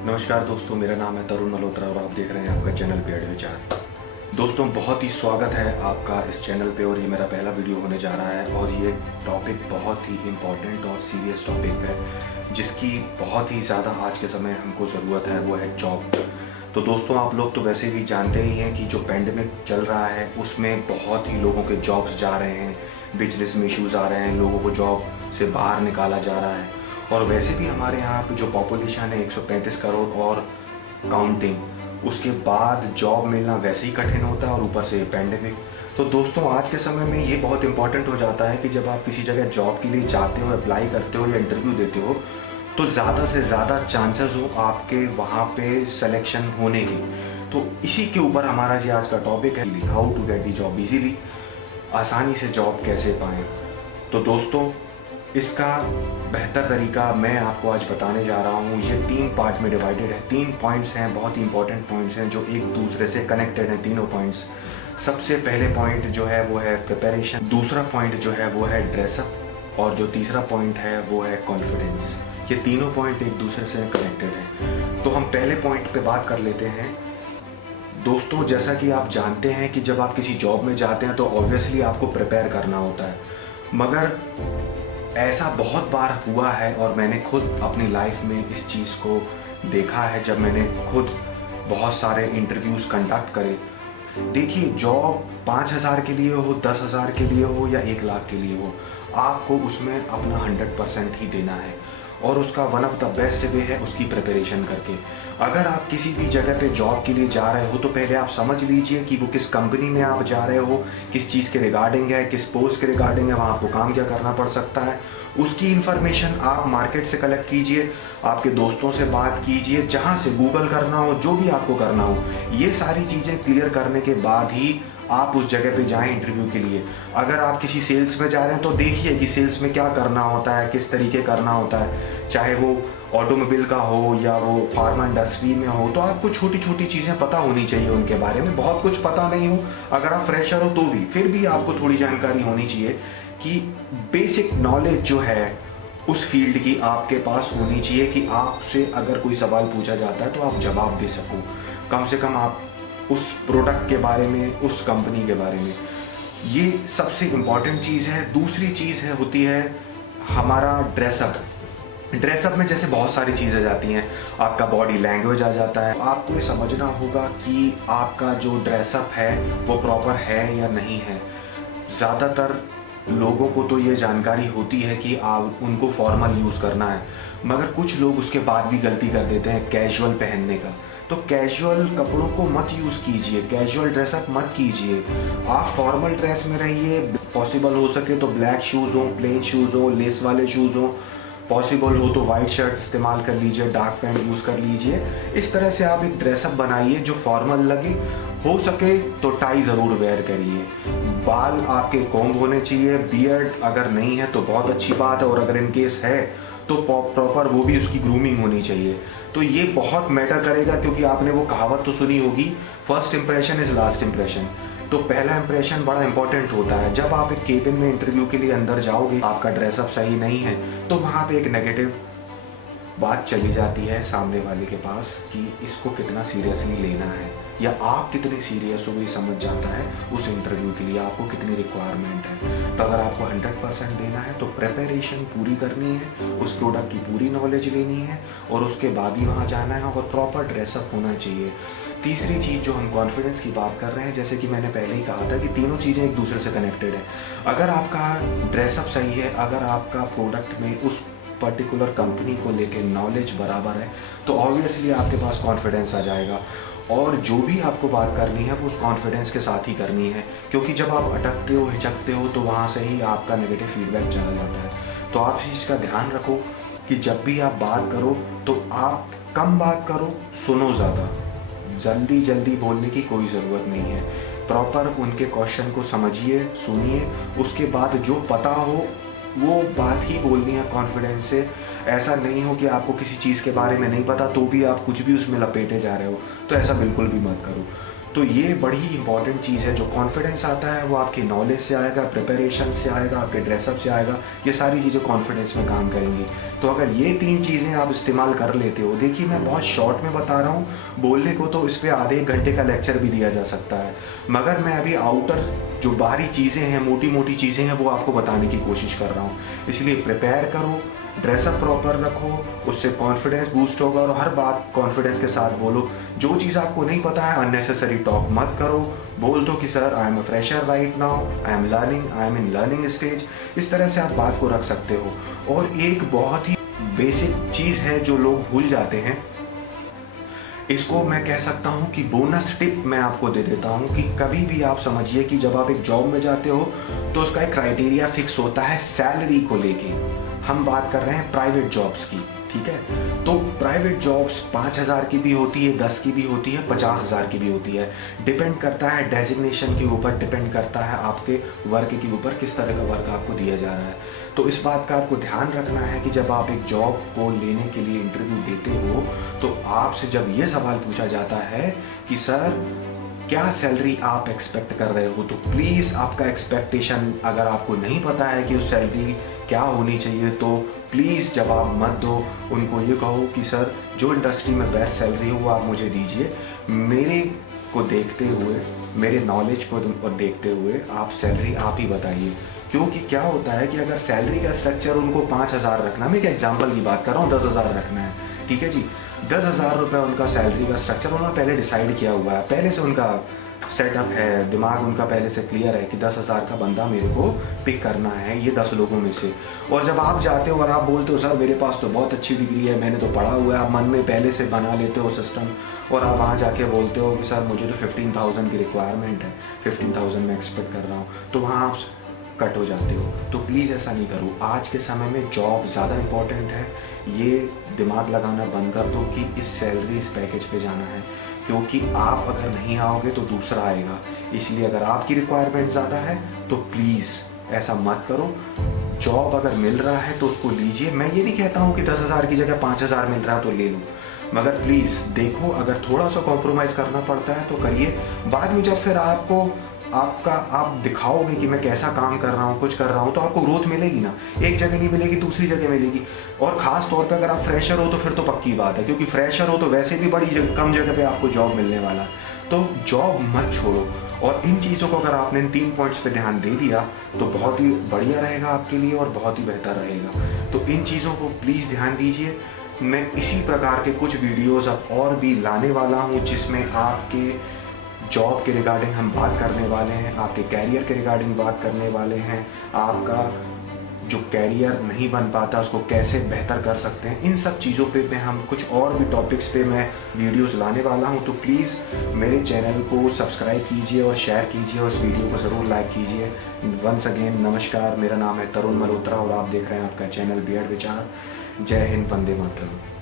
नमस्कार दोस्तों, मेरा नाम है तरुण मल्होत्रा और आप देख रहे हैं आपका चैनल पेड़ विचार। दोस्तों, बहुत ही स्वागत है आपका इस चैनल पे और ये मेरा पहला वीडियो होने जा रहा है और ये टॉपिक बहुत ही इम्पोर्टेंट और सीरियस टॉपिक है जिसकी बहुत ही ज़्यादा आज के समय हमको ज़रूरत है, वो है जॉब। तो दोस्तों, आप लोग तो वैसे भी जानते ही हैं कि जो पेंडेमिक चल रहा है उसमें बहुत ही लोगों के जॉब्स जा रहे हैं, बिजनेस में इश्यूज़ आ रहे हैं, लोगों को जॉब से बाहर निकाला जा रहा है। और वैसे भी हमारे यहाँ पे जो पॉपुलेशन है 135 करोड़ और काउंटिंग, उसके बाद जॉब मिलना वैसे ही कठिन होता है और ऊपर से पेंडेमिक। तो दोस्तों, आज के समय में ये बहुत इंपॉर्टेंट हो जाता है कि जब आप किसी जगह जॉब के लिए जाते हो, अप्लाई करते हो या इंटरव्यू देते हो, तो ज़्यादा से ज़्यादा चांसेस हो आपके वहाँ पे सिलेक्शन होने की। तो इसी के ऊपर हमारा जो आज का टॉपिक है, how to get the job easily, आसानी से जॉब कैसे पाएँ। तो दोस्तों, इसका बेहतर तरीका मैं आपको आज बताने जा रहा हूँ। ये 3 पार्ट में डिवाइडेड है, 3 पॉइंट्स हैं, बहुत ही इंपॉर्टेंट पॉइंट्स हैं जो एक दूसरे से कनेक्टेड हैं, तीनों पॉइंट्स। सबसे पहले पॉइंट जो है वो है प्रिपरेशन, दूसरा पॉइंट जो है वो है ड्रेसअप और जो तीसरा पॉइंट है वो है कॉन्फिडेंस। ये तीनों पॉइंट एक दूसरे से कनेक्टेड हैं। तो हम पहले पॉइंट पे बात कर लेते हैं। दोस्तों, जैसा कि आप जानते हैं कि जब आप किसी जॉब में जाते हैं तो ऑब्वियसली आपको प्रिपेयर करना होता है, मगर ऐसा बहुत बार हुआ है और मैंने खुद अपनी लाइफ में इस चीज़ को देखा है जब मैंने खुद बहुत सारे इंटरव्यूज़ कंडक्ट करे। देखिए, जॉब 5,000 के लिए हो, 10,000 के लिए हो या 1 लाख के लिए हो, आपको उसमें अपना 100% ही देना है और उसका one of the best way है उसकी प्रिपरेशन करके। अगर आप किसी भी जगह पे जॉब के लिए जा रहे हो तो पहले आप समझ लीजिए कि वो किस कंपनी में आप जा रहे हो, किस चीज़ के रिगार्डिंग है, किस पोस्ट के रिगार्डिंग है, वहाँ आपको काम क्या करना पड़ सकता है। उसकी इन्फॉर्मेशन आप मार्केट से कलेक्ट कीजिए, आपके दोस्तों से बात कीजिए, जहाँ से गूगल करना हो, जो भी आपको करना हो। ये सारी चीज़ें क्लियर करने के बाद ही आप उस जगह पे जाएं इंटरव्यू के लिए। अगर आप किसी सेल्स में जा रहे हैं तो देखिए कि सेल्स में क्या करना होता है, किस तरीके करना होता है, चाहे वो ऑटोमोबाइल का हो या वो फार्मा इंडस्ट्री में हो। तो आपको छोटी छोटी चीज़ें पता होनी चाहिए उनके बारे में। बहुत कुछ पता नहीं हो, अगर आप फ्रेशर हो तो भी फिर भी आपको थोड़ी जानकारी होनी चाहिए कि बेसिक नॉलेज जो है उस फील्ड की आपके पास होनी चाहिए कि आपसे अगर कोई सवाल पूछा जाता है तो आप जवाब दे सको। कम से कम आप उस प्रोडक्ट के बारे में, उस कंपनी के बारे में। ये सबसे इम्पॉर्टेंट चीज़ है। दूसरी चीज़ है होती है हमारा ड्रेसअप। ड्रेसअप में जैसे बहुत सारी चीज़ें जाती हैं, आपका बॉडी लैंग्वेज आ जाता है। आपको ये समझना होगा कि आपका जो ड्रेसअप है वो प्रॉपर है या नहीं है। ज़्यादातर लोगों को तो ये जानकारी होती है कि आप उनको फॉर्मल यूज़ करना है, मगर कुछ लोग उसके बाद भी गलती कर देते हैं कैजुअल पहनने का। तो कैजुअल कपड़ों को मत यूज़ कीजिए, कैजुअल ड्रेसअप मत कीजिए। आप फॉर्मल ड्रेस में रहिए। पॉसिबल हो सके तो ब्लैक शूज़ हो, प्लेन शूज़ हो, लेस वाले शूज़ हो। पॉसिबल हो तो वाइट शर्ट इस्तेमाल कर लीजिए, डार्क पैंट यूज़ कर लीजिए। इस तरह से आप एक ड्रेसअप बनाइए जो फॉर्मल लगे। हो सके तो टाई ज़रूर वेयर करिए। बाल आपके कॉम्ब होने चाहिए। बियर्ड अगर नहीं है तो बहुत अच्छी बात है, और अगर इनकेस है तो प्रॉपर वो भी उसकी ग्रूमिंग होनी चाहिए। तो ये बहुत मैटर करेगा, क्योंकि आपने वो कहावत तो सुनी होगी, first impression is last impression. तो पहला इंप्रेशन बड़ा इंपॉर्टेंट होता है। जब आप एक केबिन में इंटरव्यू के लिए अंदर जाओगे, आपका ड्रेसअप सही नहीं है तो वहाँ पे एक नेगेटिव बात चली जाती है सामने वाले के पास कि इसको कितना सीरियसली लेना है, या आप कितने सीरियस हो ये समझ जाता है उस इंटरव्यू के लिए आपको कितनी रिक्वायरमेंट है। तो अगर आपको 100% देना है तो प्रिपरेशन पूरी करनी है, उस प्रोडक्ट की पूरी नॉलेज लेनी है और उसके बाद ही वहाँ जाना है, और प्रॉपर ड्रेसअप होना चाहिए। तीसरी चीज़ जो हम कॉन्फिडेंस की बात कर रहे हैं, जैसे कि मैंने पहले ही कहा था कि तीनों चीज़ें एक दूसरे से कनेक्टेड है। अगर आपका ड्रेसअप सही है, अगर आपका प्रोडक्ट में उस पर्टिकुलर कंपनी को लेके नॉलेज बराबर है, तो ऑब्वियसली आपके पास कॉन्फिडेंस आ जाएगा और जो भी आपको बात करनी है वो उस कॉन्फिडेंस के साथ ही करनी है। क्योंकि जब आप अटकते हो, हिचकते हो, तो वहाँ से ही आपका नेगेटिव फीडबैक चला जाता है। तो आप इस चीज़ का ध्यान रखो कि जब भी आप बात करो तो आप कम बात करो, सुनो ज़्यादा। जल्दी जल्दी बोलने की कोई ज़रूरत नहीं है। प्रॉपर उनके क्वेश्चन को समझिए, सुनिए, उसके बाद जो पता हो वो बात ही बोलनी है कॉन्फिडेंस से। ऐसा नहीं हो कि आपको किसी चीज़ के बारे में नहीं पता तो भी आप कुछ भी उसमें लपेटे जा रहे हो, तो ऐसा बिल्कुल भी मत करो। तो ये बड़ी ही इंपॉर्टेंट चीज़ है। जो कॉन्फिडेंस आता है वो आपकी नॉलेज से आएगा, प्रिपरेशन से आएगा, आपके ड्रेसअप से आएगा। ये सारी चीज़ें कॉन्फिडेंस में काम करेंगी। तो अगर ये 3 चीज़ें आप इस्तेमाल कर लेते हो, देखिए मैं बहुत शॉर्ट में बता रहा हूँ, बोलने को तो इस पर आधे 1 घंटे का लेक्चर भी दिया जा सकता है, मगर मैं अभी आउटर जो बाहरी चीज़ें हैं, मोटी मोटी चीज़ें हैं, वो आपको बताने की कोशिश कर रहा हूँ। इसलिए प्रिपेयर करो, ड्रेसअप प्रॉपर रखो, उससे कॉन्फिडेंस बूस्ट होगा और हर बात कॉन्फिडेंस के साथ बोलो। जो चीज़ आपको नहीं पता है अननेसेसरी टॉक मत करो, बोल दो कि sir I am a fresher right now, I am learning, I am in learning stage. इस तरह से आप बात को रख सकते हो। और एक बहुत ही बेसिक चीज़ है जो लोग भूल जाते हैं, इसको मैं कह सकता हूँ कि बोनस टिप मैं आपको दे देता हूँ कि कभी भी आप समझिए कि जब आप एक जॉब में जाते हो तो उसका एक क्राइटेरिया फिक्स होता है सैलरी को लेके। हम बात कर रहे हैं प्राइवेट जॉब्स की, ठीक है। तो प्राइवेट जॉब्स 5,000 की भी होती है, 10 की भी होती है, 50,000 की भी होती है। डिपेंड करता है डेजिग्नेशन के ऊपर, डिपेंड करता है आपके वर्क के ऊपर, किस तरह का वर्क आपको दिया जा रहा है। तो इस बात का आपको ध्यान रखना है कि जब आप एक जॉब को लेने के लिए इंटरव्यू देते हो तो आपसे जब ये सवाल पूछा जाता है कि सर क्या सैलरी आप एक्सपेक्ट कर रहे हो, तो प्लीज़ आपका एक्सपेक्टेशन अगर आपको नहीं पता है कि उस सैलरी क्या होनी चाहिए, तो प्लीज़ जवाब मत दो। उनको ये कहो कि सर जो इंडस्ट्री में बेस्ट सैलरी हो वो आप मुझे दीजिए, मेरे को देखते हुए, मेरे नॉलेज को देखते हुए आप सैलरी आप ही बताइए। क्योंकि क्या होता है कि अगर सैलरी का स्ट्रक्चर उनको 5,000 रखना, मैं एक एग्जांपल की बात कर रहा हूँ, 10,000 रखना है, ठीक है जी, 10,000 रुपये उनका सैलरी का स्ट्रक्चर उन्होंने पहले डिसाइड किया हुआ है, पहले से उनका सेटअप है, दिमाग उनका पहले से क्लियर है कि 10,000 का बंदा मेरे को पिक करना है, ये 10 लोगों में से। और जब आप जाते हो और आप बोलते हो सर मेरे पास तो बहुत अच्छी डिग्री है, मैंने तो पढ़ा हुआ है, आप मन में पहले से बना लेते हो सिस्टम, और आप वहाँ जाके बोलते हो कि सर मुझे तो 15,000 की रिक्वायरमेंट है, 15,000 मैं एक्सपेक्ट कर रहा हूँ, तो वहाँ आप कट हो जाते हो। तो प्लीज़ ऐसा नहीं करो। आज के समय में जॉब ज़्यादा इम्पॉर्टेंट है। ये दिमाग लगाना बंद कर दो कि इस सैलरी इस पैकेज पे जाना है, क्योंकि आप अगर नहीं आओगे तो दूसरा आएगा। इसलिए अगर आपकी रिक्वायरमेंट ज़्यादा है तो प्लीज़ ऐसा मत करो। जॉब अगर मिल रहा है तो उसको लीजिए। मैं ये नहीं कहता हूँ कि 10,000 की जगह 5,000 मिल रहा है तो ले लो, मगर प्लीज़ देखो, अगर थोड़ा सा कॉम्प्रोमाइज़ करना पड़ता है तो करिए। बाद में जब फिर आप दिखाओगे कि मैं कैसा काम कर रहा हूँ, कुछ कर रहा हूँ, तो आपको ग्रोथ मिलेगी ना। एक जगह नहीं मिलेगी, दूसरी जगह मिलेगी। और ख़ास तौर पे अगर आप फ्रेशर हो तो फिर तो पक्की बात है, क्योंकि फ्रेशर हो तो वैसे भी कम जगह पे आपको जॉब मिलने वाला। तो जॉब मत छोड़ो। और इन चीज़ों को अगर आपने इन 3 पॉइंट्स पे ध्यान दे दिया तो बहुत ही बढ़िया रहेगा आपके लिए और बहुत ही बेहतर रहेगा। तो इन चीज़ों को प्लीज़ ध्यान दीजिए। मैं इसी प्रकार के कुछ वीडियोज़ अब और भी लाने वाला हूँ, जिसमें आपके जॉब के रिगार्डिंग हम बात करने वाले हैं, आपके कैरियर के रिगार्डिंग बात करने वाले हैं, आपका जो कैरियर नहीं बन पाता उसको कैसे बेहतर कर सकते हैं। इन सब चीज़ों पे मैं हम कुछ और भी टॉपिक्स पे मैं वीडियोस लाने वाला हूं। तो प्लीज़ मेरे चैनल को सब्सक्राइब कीजिए और शेयर कीजिए और इस वीडियो को ज़रूर लाइक कीजिए। वंस अगेन नमस्कार, मेरा नाम है तरुण मल्होत्रा और आप देख रहे हैं आपका चैनल बीएड विचार। जय हिंद, वंदे मातरम।